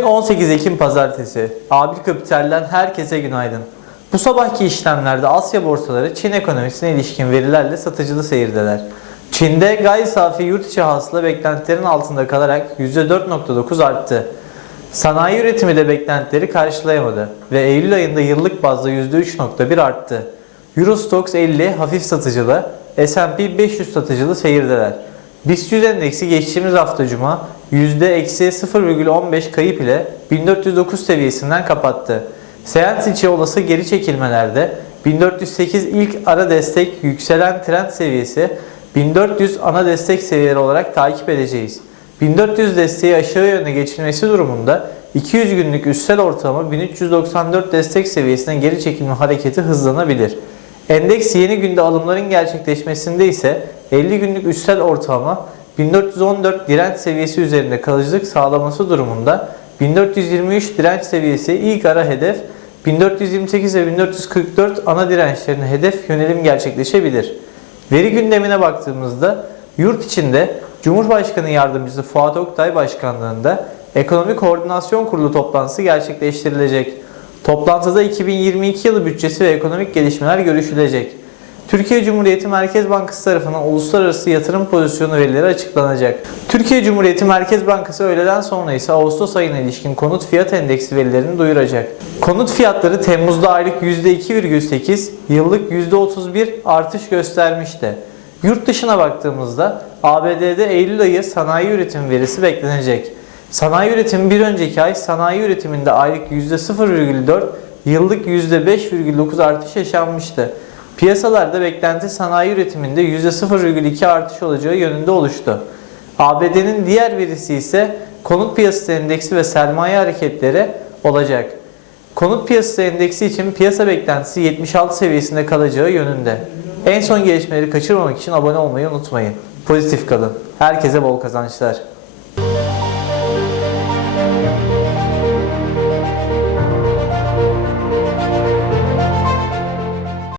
Bugün 18 Ekim Pazartesi. A1 Kapital'den herkese günaydın. Bu sabahki işlemlerde Asya borsaları Çin ekonomisine ilişkin verilerle satıcılı seyirdeler. Çin'de gayri safi yurt içi hasıla beklentilerin altında kalarak %4.9 arttı. Sanayi üretimi de beklentileri karşılayamadı ve Eylül ayında yıllık bazda %3.1 arttı. Eurostox 50 hafif satıcılı, S&P 500 satıcılı seyirdeler. BIST 100 endeksi geçtiğimiz hafta cuma %-0,15 kayıp ile 1409 seviyesinden kapattı. Seans içi olası geri çekilmelerde 1408 ilk ara destek yükselen trend seviyesi 1400 ana destek seviyeleri olarak takip edeceğiz. 1400 desteği aşağı yönde geçilmesi durumunda 200 günlük üstel ortalama 1394 destek seviyesine geri çekilme hareketi hızlanabilir. Endeks yeni günde alımların gerçekleşmesinde ise 50 günlük üstel ortalama 1414 direnç seviyesi üzerinde kalıcılık sağlaması durumunda 1423 direnç seviyesi ilk ara hedef 1428 ve 1444 ana dirençlerine hedef yönelim gerçekleşebilir. Veri gündemine baktığımızda yurt içinde Cumhurbaşkanı Yardımcısı Fuat Oktay Başkanlığında Ekonomi Koordinasyon Kurulu toplantısı gerçekleştirilecek. Toplantıda 2022 yılı bütçesi ve ekonomik gelişmeler görüşülecek. Türkiye Cumhuriyeti Merkez Bankası tarafından uluslararası yatırım pozisyonu verileri açıklanacak. Türkiye Cumhuriyeti Merkez Bankası öğleden sonra ise Ağustos ayına ilişkin konut fiyat endeksi verilerini duyuracak. Konut fiyatları Temmuz'da aylık %2,8, yıllık %31 artış göstermişti. Yurt dışına baktığımızda ABD'de Eylül ayı sanayi üretim verisi beklenecek. Sanayi üretimi bir önceki ay sanayi üretiminde aylık %0,4, yıllık %5,9 artış yaşanmıştı. Piyasalarda beklenti sanayi üretiminde %0,2 artış olacağı yönünde oluştu. ABD'nin diğer verisi ise konut piyasası endeksi ve sermaye hareketleri olacak. Konut piyasası endeksi için piyasa beklentisi 76 seviyesinde kalacağı yönünde. En son gelişmeleri kaçırmamak için abone olmayı unutmayın. Pozitif kalın. Herkese bol kazançlar.